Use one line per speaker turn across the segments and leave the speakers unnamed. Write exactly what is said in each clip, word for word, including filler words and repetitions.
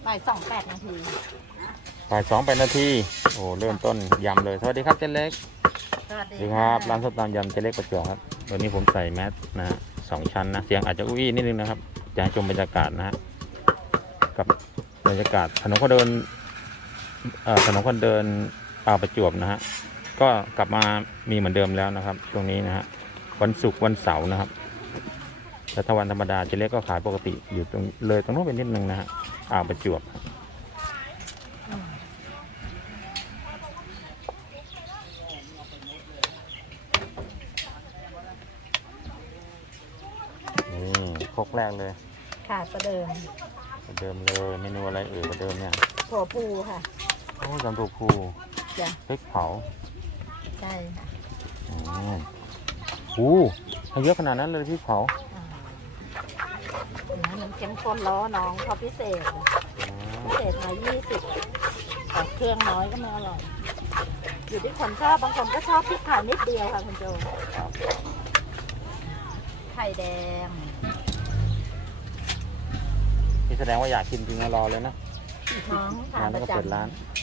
บ่ายสองแปดนาที
บ่ายสองแปดนาทีโอ้เริ่มต้นยำเลยสวัสดีครับเจ๊เล็ก
สวัส
สวัส
ดี
ดีครับร้านส้มตำยำเจ๊เล็กประจวบครับวันนี้ผมใส่แมสนะฮะสองชั้นนะเสียงอาจจะอุ้ยนิดนึงนะครับจะให้ชมบรรยากาศนะฮะกับบรรยากาศถนนคนเดินเอ่อถนนคนเดินอ่าวประจวบนะฮะก็กลับมามีเหมือนเดิมแล้วนะครับช่วงนี้นะฮะวันศุกร์วันเสาร์นะครับแต่ถ้าวันธรรมดาเจ๊เล็กก็ขายปกติอยู่ตรงเลยตรงนู้นเป็นนิดนึงนะฮะอ่าวประจวบนี่ครกแรกเลย
ค่ะประเดิม
ประเดิมเลยเมนูอะไรเอ่ยประเดิมเนี่ย
ถั่วปูค่ะ
โอ้จำตัวภู
จ้ะ
พริกเผา
ใช่ค่ะ
อืมอู้ให้เยอะขนาดนั้นเลยพริกเผา
อ่าน้ำมันเข้มข้นล้อน้องเขาพิเศษ
อืม
พิเศษมายี่สิบแต่เครื่องน้อยก็ไม่อร่อยอยู่ที่คนชอบบางคนก็ชอบพริกเผานิดเดียวค่ะคุณโจ
ครับ
ไข่แดง
นี่แสดงว่าอยากกินจริงๆรอเลยนะ
น้องทาน
ร้าน
ป
แล้ว
ระ
ก็เปิด
จำ
ร้าน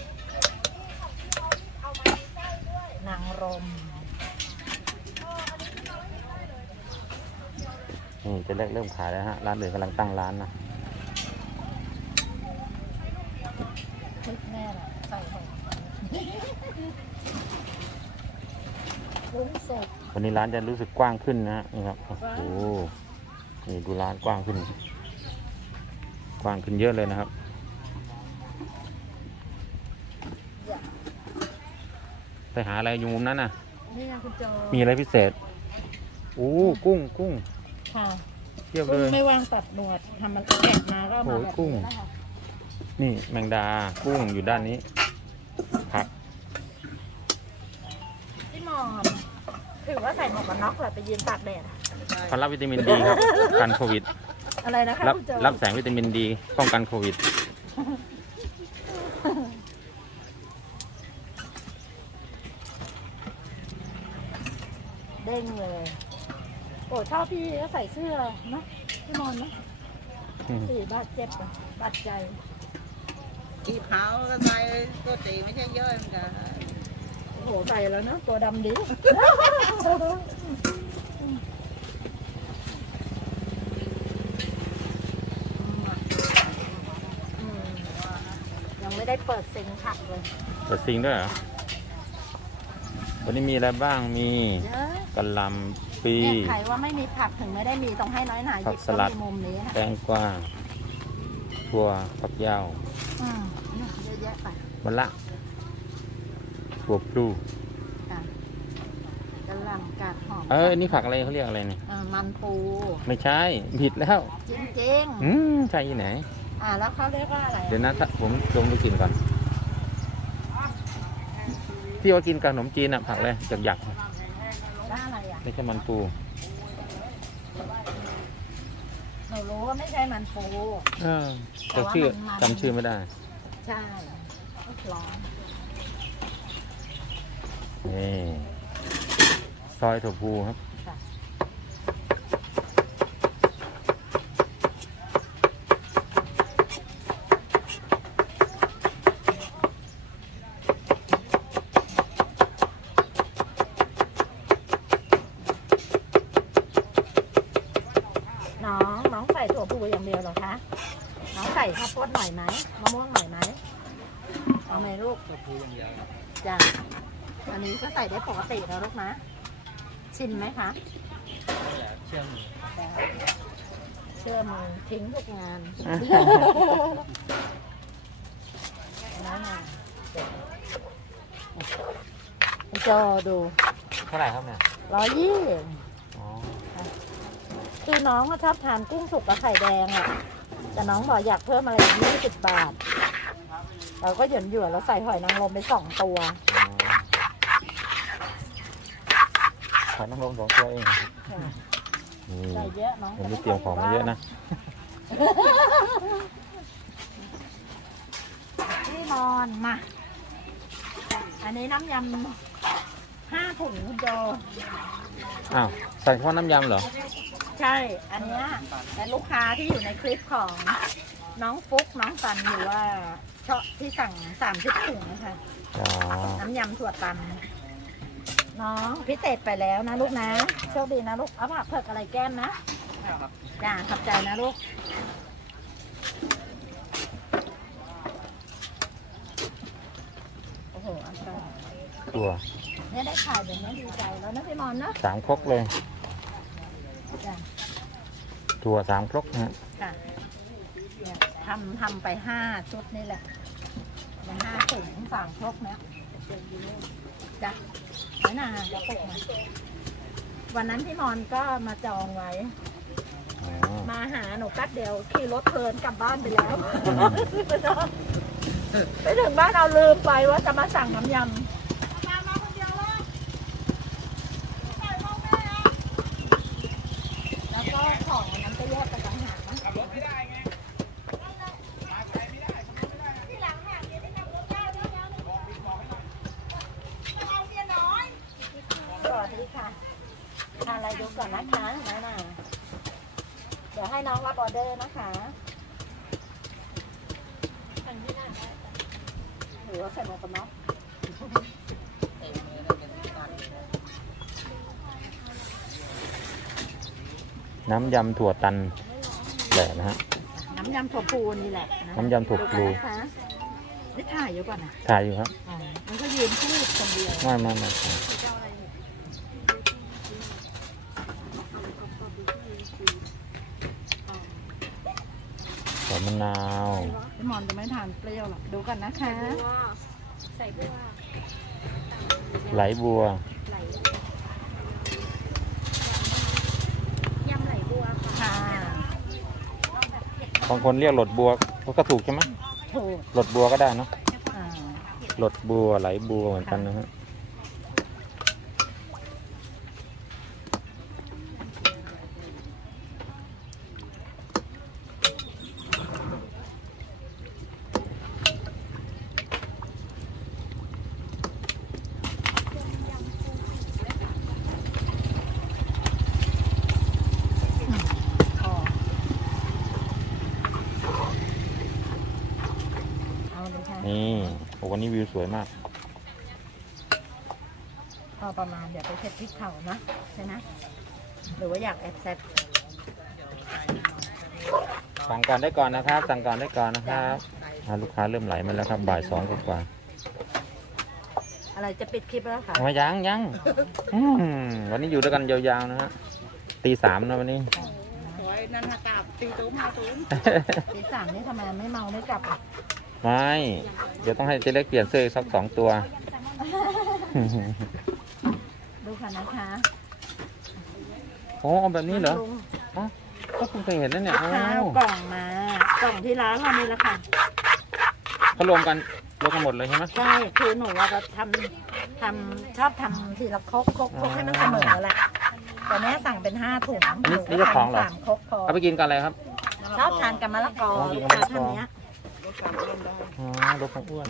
นางรม
นี่เจะเล็กเริ่มขายแล้วฮะร้านอื่นกำลังตั้งร้านนะ
พริกแม่น่ะใส่หอมกุ้งสด
วันนี้ร้านจะรู้สึกกว้างขึ้นนะฮะนี่ครับโอ้โหนี่ดูร้านกว้างขึ้น กว้างขึ้นเยอะเลยนะครับไปหาอะไรอยู่มุมนั้นน่ะ
นี่นะคุณโจ
มีอะไรพิเศษโอ้กุ้งกุ้ง
ค่ะ
เทียบ
กุ้
เล
ง
ย
ไม่วางตัดหนวดทำมันแกะมาก็เอามา
โอ้ย
แบบ
กุ้ง
นี้นะคะ
นี่แมงดากุ้งอยู่ด้านนี้ผัก
พี่มอนถือว่าใส่หมวกกันน็อกเหรอไปยืนตากแดดอะ
เขารับวิตามินดีครับกันโควิด
อะไรนะคะ
รับ
คุณโจ
รับแสงวิตามินดีป้องกันโควิด
เด้งเลยโอ้ชอบพี่ก็ใส่เสื้อเนอะพี่มอนเนอะสี่บาดเจ็บอะบาดใจ
ที่เผาก็ใส่ตัวตีไม่ใช่เยอะเหมือนกัน
โอ้โหใส่แล้วนะตัวดำดิ อืมยังไม่ได้เปิดซิงค์ผักเลย
เปิดซิงด้วยเหรอวันนี้มีอะไรบ้างมี
เยอะ
กะหล่ำปี
เนี่ยใครว่าไม่มีผักถึงไม่ได้มีต้องให้น้อยหนาห
ผั
ยิ
ก
บ
ส
ก็
ลัด
มีมุมนี้ค่ะ
แตงกวาถั่วฝักยาว
อืมเนี่ยเยอะแยะไป
มะละถั่วพลู
ค่ะกระหล่ำกาดหอม
เออนี่ผักอะไรเขาเรียกอะไรเนี่ย
เออมันปู
ไม่ใช่ผิดแล้ว
จริง
อืมใช่ที่ไหน
ๆอ่าแล้วเขาเรียกว่าอะไร
เดี๋ยวนะถ้าผมลงไปกินก่อนที่ว่ากินกับขนมจีนอะผักเลยจากหยัก
ว่าอะไรอ่ะ
ไม่ใช่มันปู
หนูรู้ว่าไม่ใช่มันปู
เออแต่ชื่อ
แต่ว่ามัน
จำชื่อไม่ได้
ใช่ร้อน
นี่ซอยถั่วพูครับ
ค่ะ น้องน้องใส่ถั่วพูอย่างเดียวเหรอคะน้องใส่ข้าวโพดหน่อยไหมมะม่วงหน่อยไหมเอาไหมลูก
ตัวพูอย่างเดียว
จ้ะอันนี้ก็ใส่ได้ปกติแล้วลูกนะ ชิมไหมคะ
เชื่อม
เชื่อมือทิ้งทุกงานนั่นน่ะจอดู
เท่าไหร่ครับเนี่ย
ร้อยยี่
อ๋อ
คือน้องก็ชอบทานกุ้งสุกกับไข่แดงอ่ะ แต่น้องบอกอยากเพิ่มอะไรอีกยี่สิบบาท เราก็หย่อนหย่อนแล้วใส่หอยนางรมไปสองตัว
ขายน้ำลมสองตัวเองนี่
ใส่เยอะน้อง
ผมนี่เตรียมของมาเยอะนะ
พี่มอนมา อันนี้น้ำยำห้าถุงคุณโจ
อ้าวใส่เฉพาะน้ำยำเหรอ
ใช่ อันเนี้ยเป็นลูกค้าที่อยู่ในคลิปของน้องฟุกน้องตันหรือว่าเชาะที่สั่งสามสิบถุงนะคะ
อ๋อ
น้ำยำถั่วตัน น้องพิเศษไปแล้วนะลูกนะโชคดีนะลูกเอาผักเผือกอะไรแก้มนะจ้าขอบใจนะลูกโอ้โหอันตราย
ตัว
เนี่ยได้ขายแบบนี้ดีใจแล้วนะพี่มอนเนาะ
สามครกเลย
จ้ะ
ตัวสามครกนะฮะ
ค่ะเนี่ยทำทำไปห้าชุดนี่แหละมันห้าถุงสามครกนะจ้ะไม่นานจะปลุกมาวันนั้นพี่มอนก็มาจองไว้
อ๋อ
มาหาหนูแป๊บเดียวขี่รถเพลินกลับบ้านไปแล้ว ไปถึงบ้านเอาลืมไปว่าจะมาสั่งน้ำยำแล้วก็ของอันนั้นก็แยกกันต่างหากนะขับรถไม่ได้ไงมาไกลไม่ได้ขับรถไม่ได้ที่หลังหากเดี๋ยวได้ขับรถได้แล้วนะบอกมีบอกให้หน่อยเอาเมียน้อยสวัสดีค่ะทานอะไรดูก่อนนะคะนะน่ะเดี๋ยวให้น้องรับออเดอร์นะคะหรือว่าใส่หมวกกันน็อก
น้ำยำถั่วตันแหละนะฮะ
น้ำยำถั่วพูนี่แหละะ
น้ำยำถั่วพู
ดูกันนะคะนี่ถ่ายอยู่ก่อนนะ
ถ่ายอยู่ครับ
อ๋อมันก็ยืนพูดคนเดียว
ไม่ไม่ไม่ใส่มะนาว
พี่มอนจะไม่ทานเปรี้ยวหรอกดูกันนะคะ
ใส่บัว
ไหลบัว
ไหลยำไหลบัวค่ะ
ค่ะ
บางคนเรียกหลดบัวก็ถูกใช่ไหม
ถูก
หลดบัวก็ได้เนอะ
อ่า
หลดบัวไหลบัวเหมือนกันนะฮะ
พอเอาเลยค่ะ
นี่โอ้วันนี้วิวสวยมาก
พอประมาณเดี๋ยวไปเช็ดพริกเผานะใช่ไหมหรือว่าอยากแอบแซ่บ
สั่งก่อนได้ก่อนนะครับ สั่งก่อนได้ก่อนนะครับอ่าลูกค้าเริ่มไหลมาแล้วครับบ่ายสองกว่า
อะไรจะปิดคลิปแล้วค่ะ
ๆมายังยังอืมวันนี้อยู่ด้วยกันยาวๆนะฮะตีสามนะวันนี้
สวยนั่นฮะกลับตีตุ้มห้าตุ้ม
ตีสามนี่ทำไมไม่เมาไม่กลับอ่ะ
ไม่เดี๋ยวต้องให้เจ๊เล็กเปลี่ยนเสื้ออีกสักสองตัว
ดูค่ะนะคะ
โอ้เอาแบบนี้เหรอ
ลุง
อ๋อก็เพิ่งเคยเห็นนั่นเนี่ย
ลูก
โอ้
ค้าเอากล่องมากล่องที่ร้านเรานี่แหละค่ะ
เขารวมกันรวมกันหมดเลยใช่ไหม
ใช่คือหนูว่าจะทำทำชอบทำทีละครกครกครกให้มันเสมอแหละแต่เนี้ยสั่งเป็นห้าถุง
อันนี้นี่เจ้าของเหรอ
สามครกพอ
เอาไปกินกันอะไรครับ
ชอบทานกับมะละกอ
อ๋อกิ
ลู
น
ก
กับมะ
ค้า
ละกอ
ท่านเนี้ย
รถสามเล่นได้
อ๋อรสของอ้วน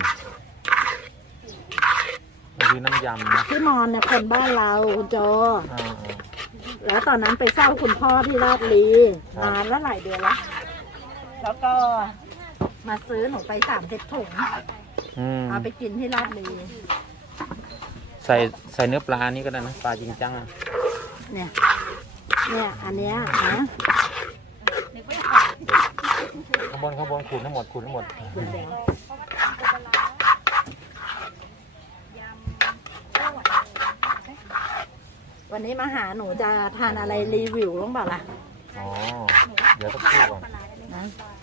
นี่คือน้ำยำนะ
พี่มอนเนี่ยคนบ้านเราคุณโจ
อ่า
แล้วตอนนั้นไปเฝ้าคุณพ่อที่ราชบุรี
ครับ
นานแล้วหลายเดือนแล้วแล้วก็มาซื้อหนูไปสามสิบถุง
ๆอืม
เอาไปกินที่ราชบุรี
ใส่ใส่เนื้อปลานี่ก็ได้นะปลาจริงจังอ่ะ
เนี่ย เนี่ยอันเนี้ยนะ
ข้างบนข้างบนขูดทั้งหมดขูดทั้งหมด
วันนี้มาหาหนูจะทานอะไรรีวิวบ้างเปล่าล่ะ
อ๋อเดี๋ยวต้องพูดก่อน
นะ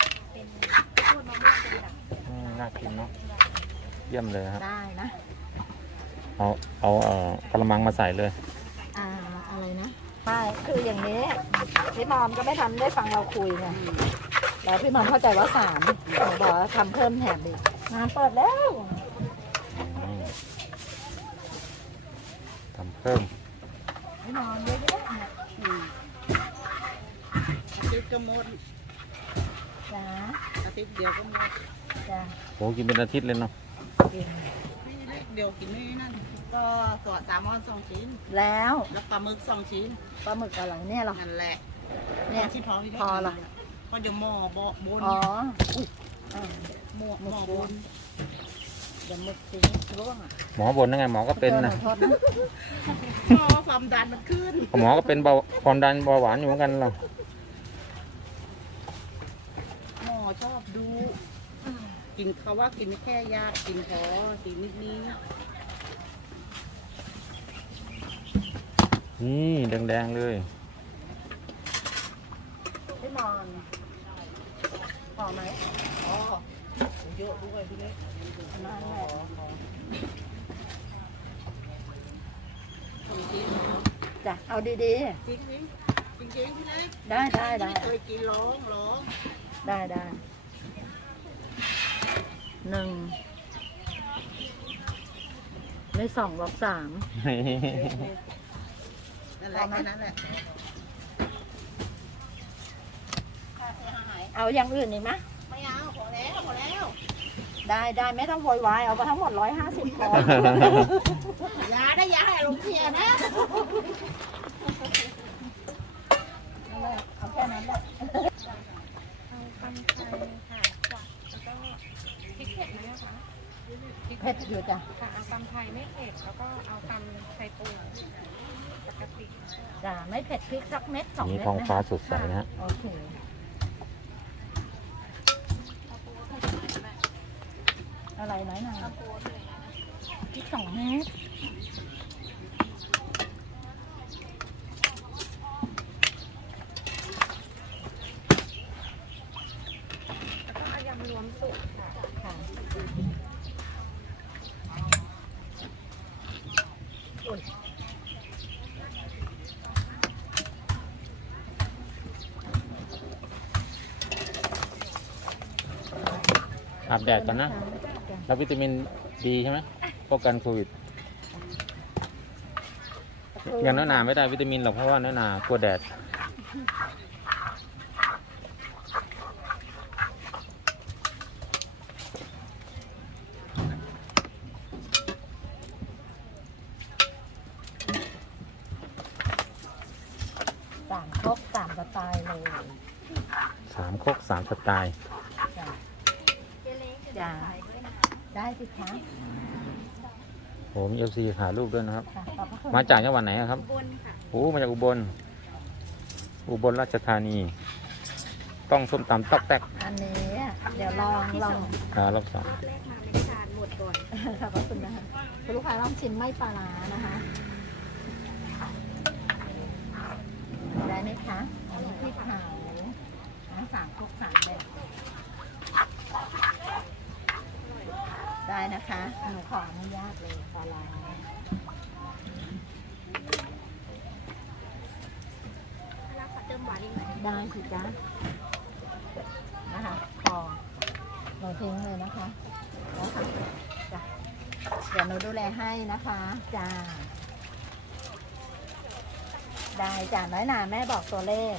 อืมน่ากินเนาะเยี่ยมเลยครับ
ได้นะ
เอาเอาเอ่อกระมังมาใส่เลย
อ่าอะไรนะใช่คืออย่างนี้พี่มอมก็ไม่ทันได้ฟังเราคุยไงแล้วพี่มอมเข้าใจว่าสามหนูบอกว่าทำเพิ่มแถมอีกงานเปิดแล้ว
อืมทำเพิ่ม
พี่มอมเยอะๆเนี่ย
อาทิตย์ก็หมด
จ้า
อาทิตย์เดียวก็หมด
จ้า
โหกินเป็นอาทิตย์เลยเนาะ
กิน
นี่เล็กเดียวกินไม่นั่น ก็ตัวแซลมอนสองชิ้น
แล้ว
แล้วปลาหมึกสองชิ้น
ปลาหมึกอะไรเนี่ยเหรอ
นั่นแหละ
เนี่ย
ที่พอที่ได้
พอเหรอ
พอก็จะหม้อเบาะบน
อ๋ออ่า
หม้อหม้อบน
เดี๋ยวมึกสีร่วงอ่ะ
หมอบนนั่นไงหมอก็เป็นนะ
ขอโทษนะ
หม้อความดันมันขึ้น
หมอก็เป็นเบาความดันเบาหวานอยู่เหมือนกันเรา
หม้อชอบดู กินเขาว่ากินแค่ยากินพอกินนิดนี้
นี่แดงๆเลย
พี่มอนพอไหม
อ๋อเยอะด้วยพี่เล็ก
นั่นแหละ
จริง
จ้ะเอาดี
จริงจริงจริงจริงพี่เล็ก
ๆ ได้ได้ได้
ไม่เคยกินร้องร้อง
ได้ได้หนึ่งไม่สองลบสาม
นั่นแหละแค่นั้นแหละ
เอาอย่างอื่นอีกไหม
ไม่เอาพอแล้วพอแล้ว
ได้ได้ไม่ต้องโวยวายเอาไปทั้งหมดร้อยห้าสิบพอย
าได้ยาให้อารมณ์เสียนะ
เอาแค่นั้นแหละ
เอาตำไทยค่ะกวักแล้วก็พริกเผ็ดไหมอะคะพริก
เผ็ดอยู่จ้ะ
ค่ะเอาตำไทยไม่เผ็ดแล้วก็เอาตำไทยปูปกติ
จ้ะไม่เผ็ดพริกสักเม็ดสอง
นี่
เม็ด
ท้อง
นะ
ฟ้าสดใสนะฮะ
โอเคอะไรน้อยหนาพริกสองเม็ด
แล้วก็เอายำรวมสุกค่ะ
ค่ะอุ้ย
อาบแดดกันนะรับวิตามินดีใช่ไหมป้องกันโควิดงั้นน้อยหนาไม่ได้วิตามินหรอกเพราะว่าน้อยหนากลัวแดด
สามครกสามสไตล์เลย
สามครกสามสไตล์
จ้ะ
เจเล้งจะ
จ้ะ
ใส่ด้วยนะ
ได้สิคะ
ผมเอฟซีถ่ายรูปด้วยนะครับ
ค่ะขอบพระคุณ
มาจากจังหวัดไหนอะครับ
บนค่ะ
โอ้มาจากอุบล อุบลราชธานี ต้องส้มตำต๊อกแตก
อันนี้เดี๋ยวลองลอง
อ่ารอบสอง
รอบแรกมาไม่ได้ทานหมดก่อน
ขอบพระคุณนะคะคุณลูกค้าลองชิมไม่ปลาร้านะคะ ได้ไหมคะอันนี้พริกเผาทั้งสามครกสามแบบได้นะคะหนูขออนุญาตเลยปลาร้า
แล้วขอเติมหวานอีกหน่อย
ได้สิจ๊ะนะคะพอหนูทิ้งเลยนะคะแล้วค่ะจ้ะเดี๋ยวหนูดูแลให้นะคะจ้าได้จ้ะน้อยหนาแม่บอกตัวเลข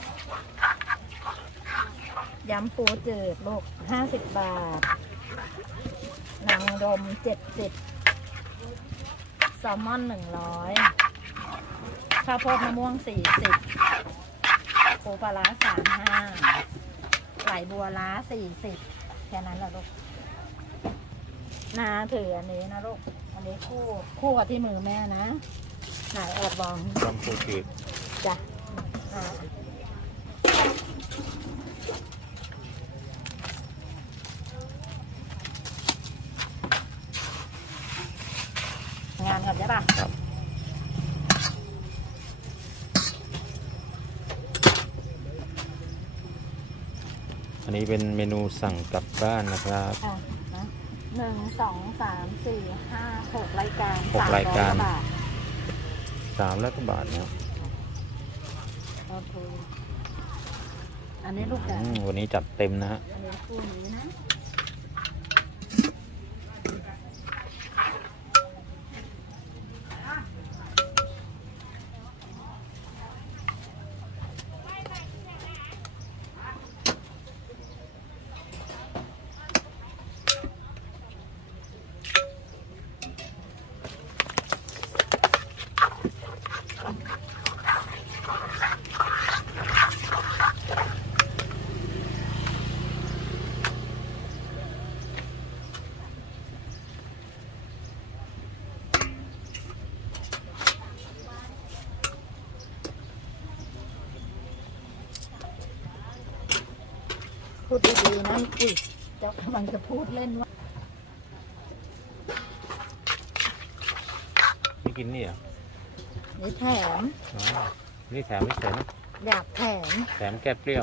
ยำปูจืดลูกห้าสิบบาทนางรมเจ็ดสิบแซลมอนหนึ่งร้อยข้าวโพดมะม่วงสี่สิบปูปลาร้าสามห้าไหลบัวล้าสี่สิบแค่นั้นแหละลูกนาถืออันนี้นะลูกอันนี้คู่คู่กับที่มือแม่นะไหนแอบวอง
ยำปูจืด
จ้ะอ่า งานก่อนใช่ป่ะ
ครับ อันนี้เป็นเมนูสั่งกลับบ้านนะครับ
อ่ะนะหนึ่งสองสามสี่ห้าหกรายการ
หกรายการ
สมอยบาท
สามร้อยกว่าบาทนะครับ
โอเคอันนี้ลูก
อื
จ้ะ
มวันนี้จัดเต็มนะฮะ
อันนี้คู่นี้นะนั่นอุ้ยเจ้ากำลังจะพูดเล่นว่า
ไม่กินนี่เหรอ
นี่แถม
อ๋อนี่แถมไม่เฉยนะ
อยากแถม
แถมแก้เปรี้ยว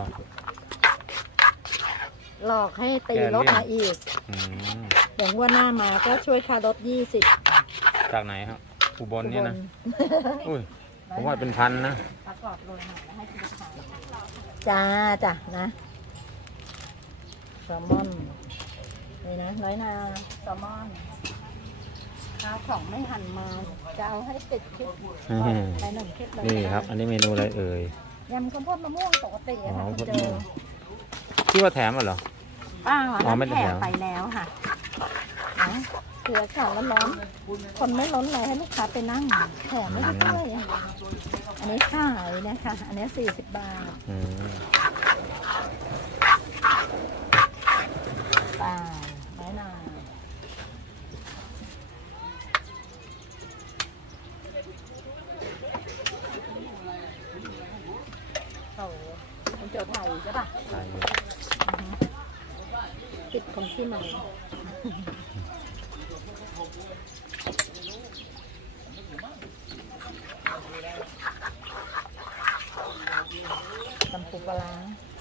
หลอกให้ตีรถมาอีก
อืม
เดี๋ยวงวันหน้ามาก็ช่วยค่ารถยี่สิบ
จากไหนครับอุบลเนี่ยนะอุ้ยผมว่าเป็นพันนะ
ประกอบโรยหน่อยแล้วให้คุณลูกค้าจ้าจ้ะนะแซลมอนนี่นะน้อยนาแซลมอนข้าวของไม่หั่นมาจะเอาให้ติดคลิป
อืม
ไปหนึ่งคลิปเลย
นี่ครับ อันนี้เมนูอะไรเอ่ย
ยำข้าวโพดมะม่วงปกติอะค่ะ
อ๋อ
คุณเจ
ข้าวโพดมะม่
อ
วง ที่ว่าแถมอ่ะเหรอ
ป้า
อ๋อไม่ได้
แถ
แถ
ม
ม
ไปแล้วค่ะนะเสือข่าวร้อนๆคนไม่ล้นเลยให้ลูกค้าไปนั่งแถมไม่ได้ด้วยอันนี้ขายนะคะ อันนี้สี่สิบบาท
อืม
ป่าไม้นาโอ้คุณเจ้าไทยใช่ป่ะ
ใช่
ติดของที่ไหนตำปูปลาร้า